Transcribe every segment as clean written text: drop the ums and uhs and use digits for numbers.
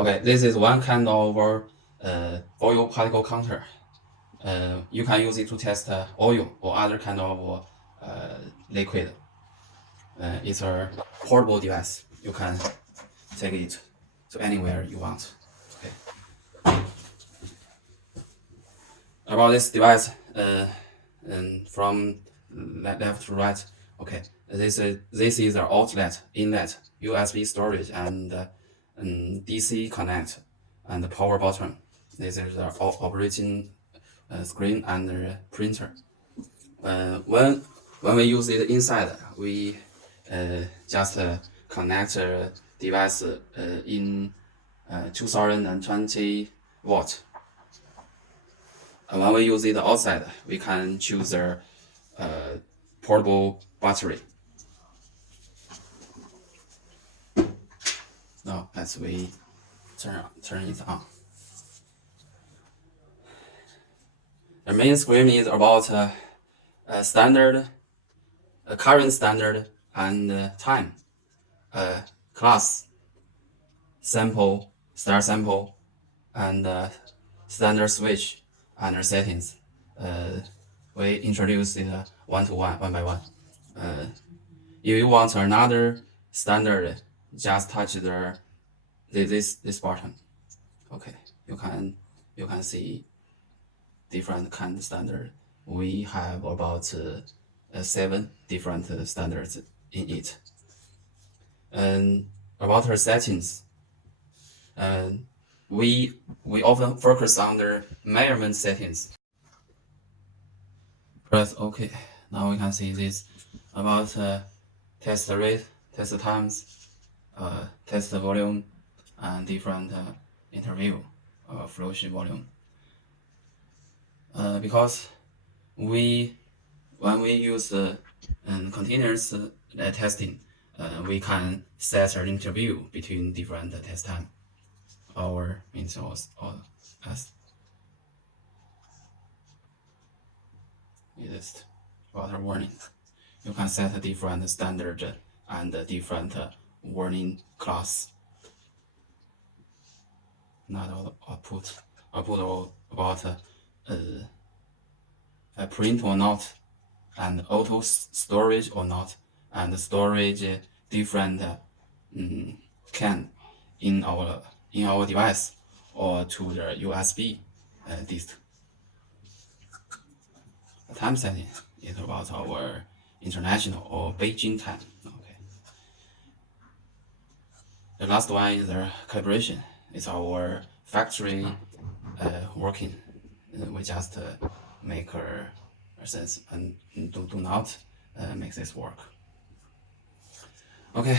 Okay, this is one kind of oil particle counter. You can use it to test oil or other kind of liquid. It's a portable device. You can take it to anywhere you want. Okay. About this device, from left to right. Okay, this is the outlet, inlet, USB storage, and DC connect, and the power button. This is the operating screen and the printer. When we use it inside, we just connect device in 2020 watt. When we use it outside, we can choose a portable battery. Now, as we turn it on. The main screen is about standard, current standard, and time, class, sample, star sample, and standard switch and settings. We introduce it one to one, one by one. If you want another standard, just touch this button. Okay, you can see different kind of standard. We have about 7 different standards in it. And about her settings, we often focus on the measurement settings. Press OK. Now we can see this about test rate, test times, test volume, and different interview flow sheet volume. Because when we use continuous testing, we can set an interview between different test time, hour, intervals, or as list water warning. You can set a different standard and different warning class. Not all output about a print or not, and auto storage or not, and storage different can in our device or to the USB disk. The time setting is about our international or Beijing time. Okay. The last one is the calibration. It's our factory working. We just make a sense and do not make this work. Okay.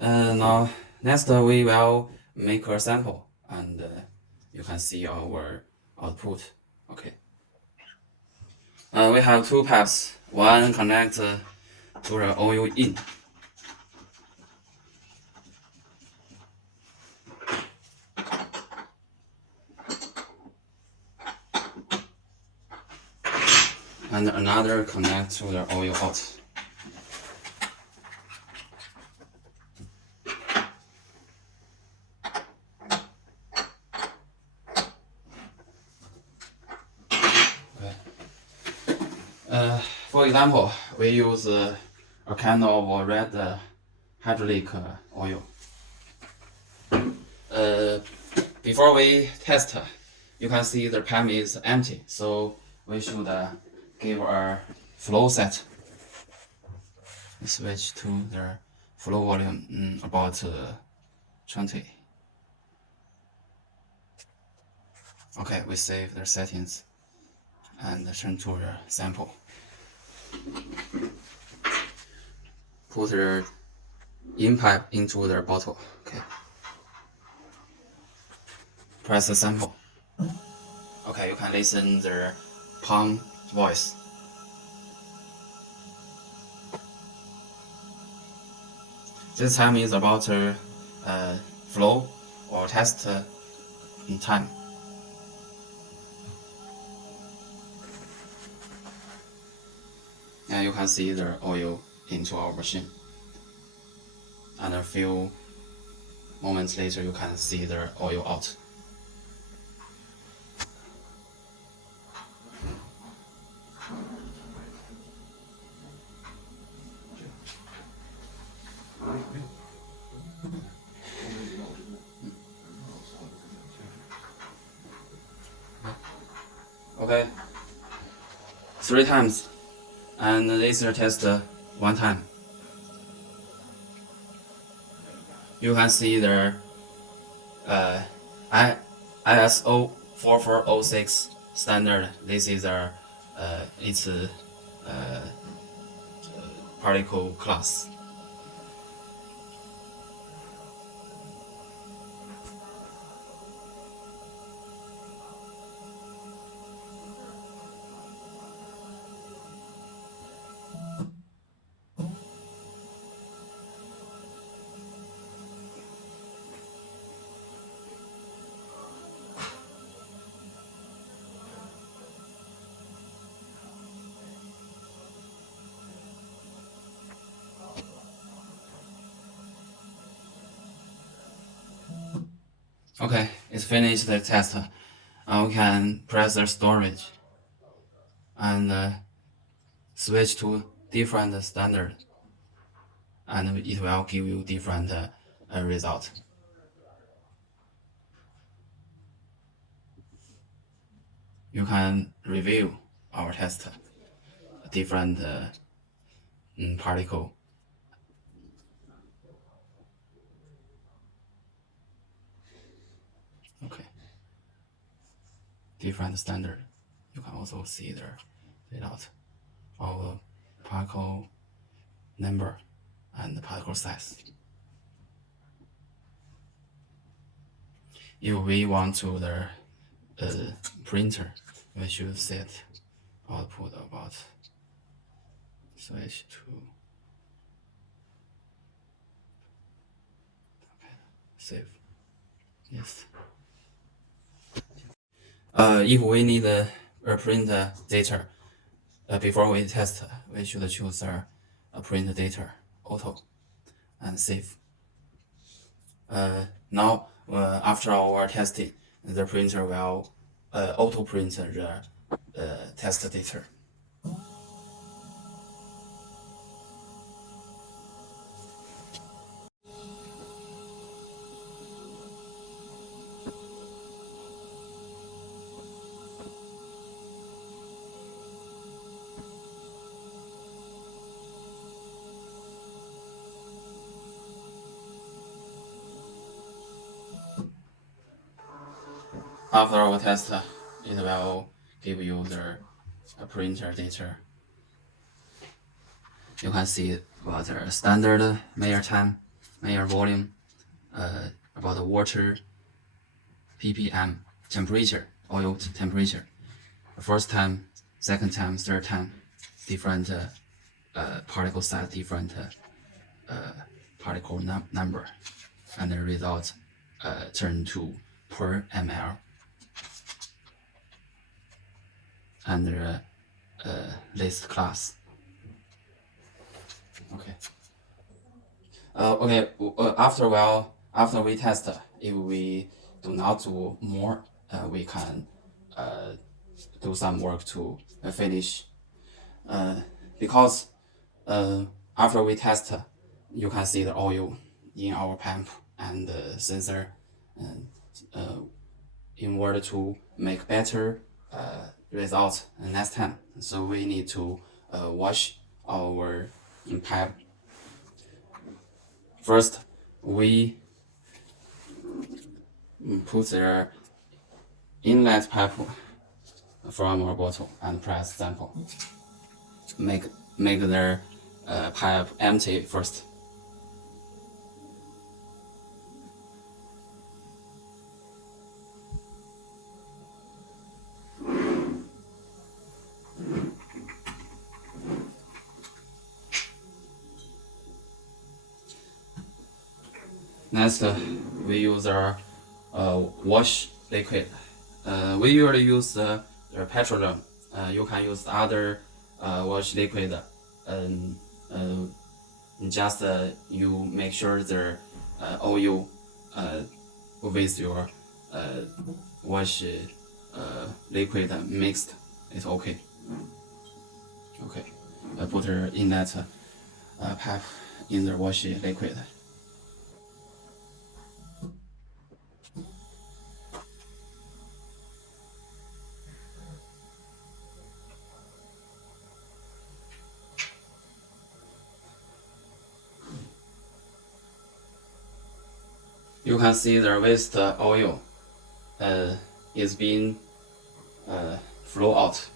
Now next we will make a sample, and you can see our output. Okay. We have 2 pipes. One connects to the oil in. And another connects to the oil out. For example, we use a can of red hydraulic oil. Before we test, you can see the pan is empty, so we should give a flow set. Switch to the flow volume about 20. Okay, we save the settings and turn to the sample. Put the in pipe into the bottle. Okay. Press the sample. Okay, you can listen the pump voice. This time is about flow or test time. And you can see the oil into our machine and fill moments later, you can see the oil out. Okay, 3 times, and laser test 1 time. You can see the ISO 4406 standard. This is its particle class. Okay, it's finished the test. Now we can press the storage and switch to different standard, and it will give you different result. You can review our test, different particle. Okay, different standard. You can also see the result of particle number and particle size. If we want to the printer, we should set output about switch to save. Yes. If we need a print data before we test, we should choose a print data auto and save. Now, after our testing, the printer will auto print the test data. After our test, it will give you the printer data. You can see about the standard Mayer time, Mayer volume, about the water ppm, temperature, oil temperature. First time, second time, third time, different particle size, different particle number, and the result turn to per ml. And list class. Okay. After we test, if we do not do more, we can do some work to finish. Because after we test, you can see the oil in our pump and the sensor. In order to make better results next time, so we need to wash our pipe. First, we put the inlet pipe from our bottle and press sample. Make the pipe empty first. Next, we use our wash liquid. We usually use the petroleum. You can use other wash liquid. Just you make sure the oil with your wash liquid mixed, it's okay. Okay, put her in that pipe in the wash liquid. You can see the waste oil is being flow out.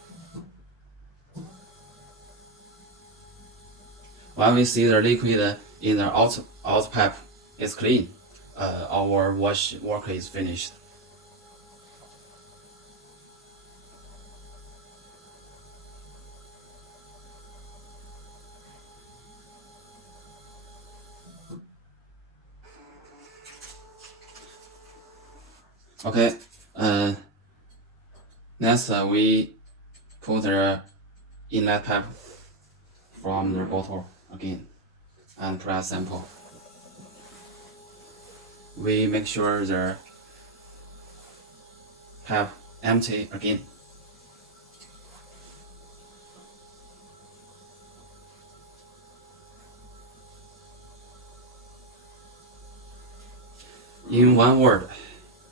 When we see the liquid in the out pipe is clean, our wash work is finished. Okay, next we put the inlet pipe from the bottle again and press sample. We make sure the pipe empty again. In one word,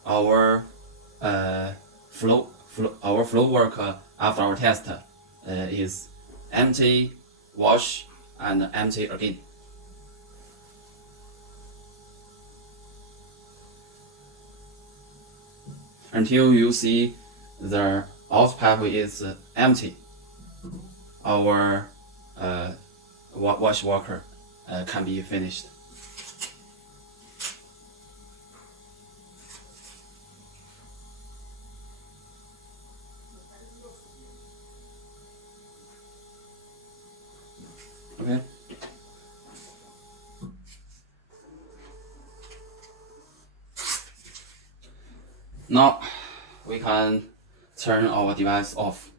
our flow work after our test is empty, wash, and empty again. Until you see the out pipe is empty, our wash work can be finished. Okay. Now we can turn our device off.